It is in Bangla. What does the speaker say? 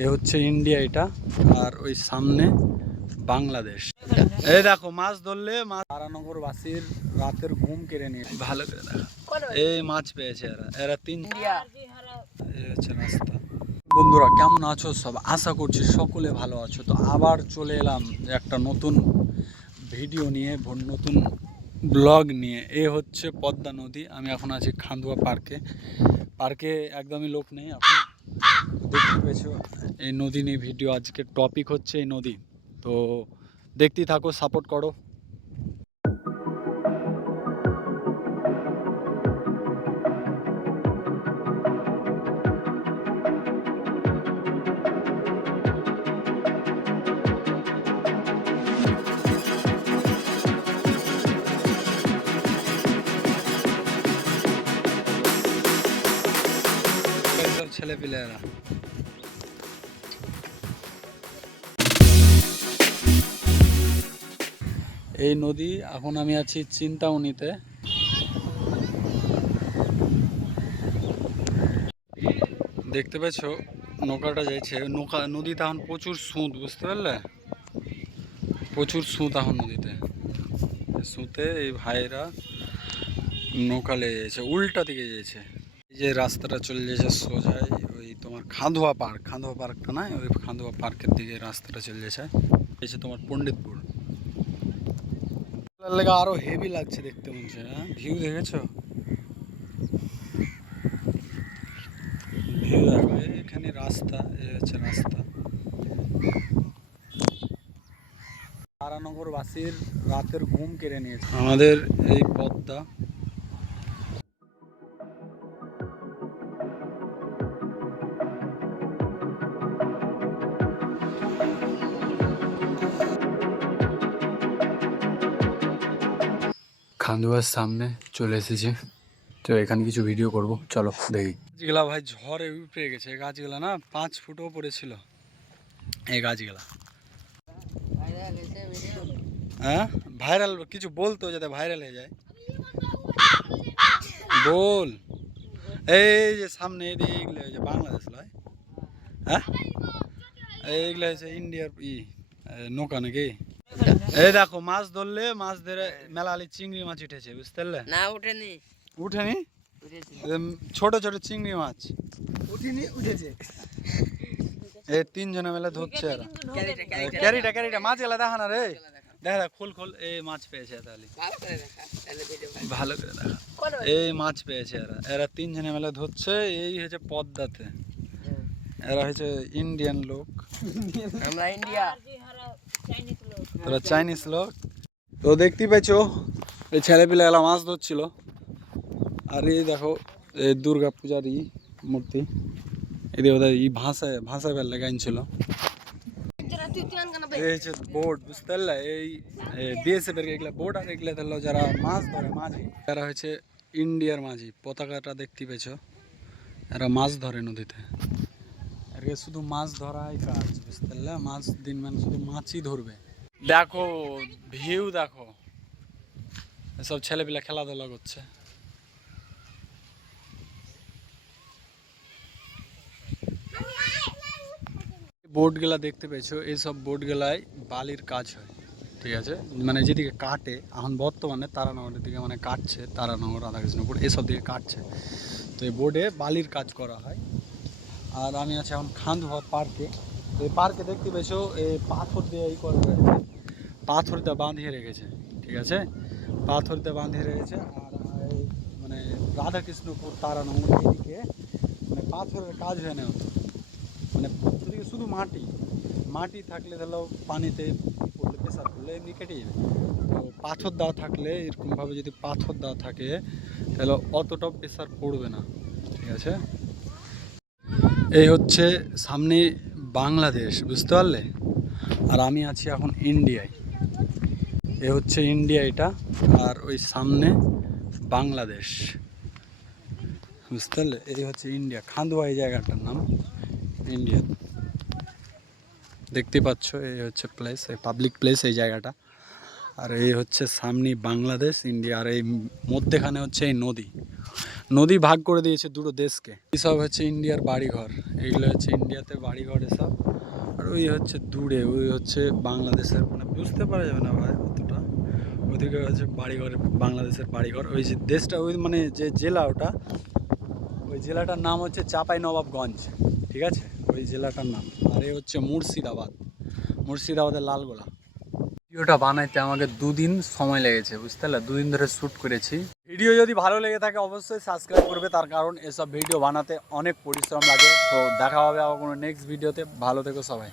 এ হচ্ছে ইন্ডিয়া এটা, আর ওই সামনে বাংলাদেশ। এই দেখো মাছ ধরলে মাছ তারানগর বাসীর রাতের ঘুম কেড়ে নিয়ে ভালো করে দেখো। এই মাছ পেয়েছে এরা এরা তিন। এই হচ্ছে রাস্তা। বন্ধুরা কেমন আছো সব? আশা করছি সকলে ভালো আছো। তো আবার চলে এলাম একটা নতুন ভিডিও নিয়ে, নতুন ব্লগ নিয়ে। এ হচ্ছে পদ্মা নদী। আমি এখন আছি খান্দুয়া পার্কে একদমই লোক নেই এখন। দেখতে পেয়েছো এই নদী নিয়ে ভিডিও। আজকের টপিক হচ্ছে এই নদী। তো দেখতেই থাকো, সাপোর্ট করো। সব ছেলে পিলেরা এই নদী। এখন আমি আছি চিন্তামণিতে। দেখতে পেয়েছো নৌকাটা যাইছে। নদীতে এখন প্রচুর সুদ, বুঝতে পারলে? প্রচুর সুদ এখন নদীতে। সুতে এই ভাইরা নৌকা লেগে যাচ্ছে, উল্টা দিকে যাচ্ছে। এই যে রাস্তাটা চলে যাচ্ছে সোজাই ওই তোমার খান্দুয়া পার্কটা না, ওই খান্দুয়া পার্কের দিকে রাস্তাটা চলে যাচ্ছে। এসে তোমার পণ্ডিতপুর লেগে আরো হেভি লাগছে দেখতে মনে হচ্ছে। হ্যাঁ, ভিউ দেখেছো? ভিউ দেখো, এখানে রাস্তা, এই হচ্ছে রাস্তা। তারানগর বাসীর রাতের ঘুম কেড়ে নিয়েছে আমাদের এই পদ্মা। খান্দুয়ার সামনে চলে এসেছি। তো এখানে কিছু ভিডিও করব, চলো দেখি। গাছগুলা ভাই ঝড়ে উপড়ে গেছে। গাছগুলা না 5 ফুটও পড়েছিল এই গাছগুলা। হ্যাঁ, ভাইরাল কিছু বলতো যাতে ভাইরাল হয়ে যায়। বল। এই যে সামনে এইগুলো যে বাংলাদেশ নয়, হ্যাঁ এইগুলো হচ্ছে ইন্ডিয়ার নৌকা নাকি? এই দেখো মাছ ধরলে, মাছ ধরে মেলালি চিংড়ি মাছ উঠেছে, বুঝতে পারলে? না উঠেনি। উঠেনি? ছোট ছোট চিংড়ি মাছ উঠেনি, উঠেছে। এই 3 জনে মিলে ধরছে এরা। ক্যারিটা মাছ গেলা দেখা না রে, দেখা খোল এই মাছ পেয়েছে তাহলে ভালো করে দেখা। এই মাছ পেয়েছে এরা 3 জনে মিলে ধরছে। এই হচ্ছে পদ্মাতে, এরা হচ্ছে ইন্ডিয়ান লোক। আমরা ইন্ডিয়া, তোরা চাইনিজ লোক। তো দেখতেই পেয়েছো এই ছেলেপিলে এলা মাছ ধরছিল। আর এই দেখো এই দুর্গা পূজার মূর্তি, এই ওদের ভাষা বেলা গাইছিল। এই হচ্ছে বোর্ড, বুঝতে পারলে? এই বিএসএফ এর এগুলা বোর্ড, আর এগুলা ধরলো যারা মাছ ধরে মাঝি, এরা হচ্ছে ইন্ডিয়ার মাঝি। পতাকাটা দেখতে পেয়েছো? এরা মাছ ধরে নদীতে। আর শুধু মাছ ধরাই কাজ, বুঝতে পারলে? মাছ দিন মানে শুধু মাছই ধরবে। দেখো ভিউ দেখো, সব ছেলেপিলা খেলাধুলা করছে। বোটগুলা দেখতে পেয়েছো? এইসব বোটগুলাই বালির কাজ হয়, ঠিক আছে? মানে যেদিকে কাটে এখন বর্তমানে তারানগরের দিকে মানে কাটছে, তারানগর রাধাকৃষ্ণপুর এসব দিকে কাটছে। তো এই বোর্ডে বালির কাজ করা হয়। আর আমি আছি এখন খান্দুয়া পার্কে। তো এই পার্কে দেখতে পেয়েছো এই পাথর দিয়ে করে রেখেছে, পাথর দিয়ে বাঁধিয়ে রেখেছে, ঠিক আছে? পাথর দিয়ে বাঁধিয়ে রেখেছে। আর এই মানে রাধাকৃষ্ণপুর তারানগর এদিকে মানে পাথরের কাজ হয় না হতো, মানে ওদিকে শুধু মাটি থাকলে ধরো পানিতে পড়লে প্রেসার পড়লে এমনি কেটে যাবে। তো পাথর দেওয়া থাকলে এরকমভাবে যদি পাথর দেওয়া থাকে তাহলে অতটাও প্রেসার পড়বে না, ঠিক আছে? এই হচ্ছে সামনে বাংলাদেশ, বুঝতে পারলে? আর আমি আছি এখন ইন্ডিয়ায়। এ হচ্ছে ইন্ডিয়া এটা, আর ওই সামনে বাংলাদেশ, বুঝতে পারলে? এই হচ্ছে ইন্ডিয়া। খান্দুয়া এই জায়গাটার নাম ইন্ডিয়া। দেখতে পাচ্ছ এই হচ্ছে প্লেস, এই পাবলিক প্লেস এই জায়গাটা। আর এই হচ্ছে সামনে বাংলাদেশ ইন্ডিয়া। আর এই মধ্যেখানে হচ্ছে এই নদী ভাগ করে দিয়েছে দুটো দেশকে। এসব হচ্ছে ইন্ডিয়ার বাড়িঘর, এইগুলো হচ্ছে ইন্ডিয়াতে বাড়িঘর এসব। আর ওই হচ্ছে দূরে ওই হচ্ছে বাংলাদেশের, মানে বুঝতে পারা যাবে না ভাই অতটা। ওইদিকে হচ্ছে বাড়িঘর, বাংলাদেশের বাড়িঘর। ওই যে দেশটা, ওই মানে যে জেলা ওটা, ওই জেলাটার নাম হচ্ছে চাঁপাইনবাবগঞ্জ, ঠিক আছে, ওই জেলাটার নাম। আর এই হচ্ছে মুর্শিদাবাদ, মুর্শিদাবাদের লালগোলা। ভিডিওটা বানাইতে আমাকে 2 দিন সময় লেগেছে, বুঝতে পারলে, 2 দিন ধরে শ্যুট করেছি। ভিডিও যদি ভালো লেগে থাকে অবশ্যই সাবস্ক্রাইব করবে, তার কারণ এসব ভিডিও বানাতে অনেক পরিশ্রম লাগে। তো দেখা হবে আবার কোনো নেক্সট ভিডিওতে। ভালো থেকো সবাই।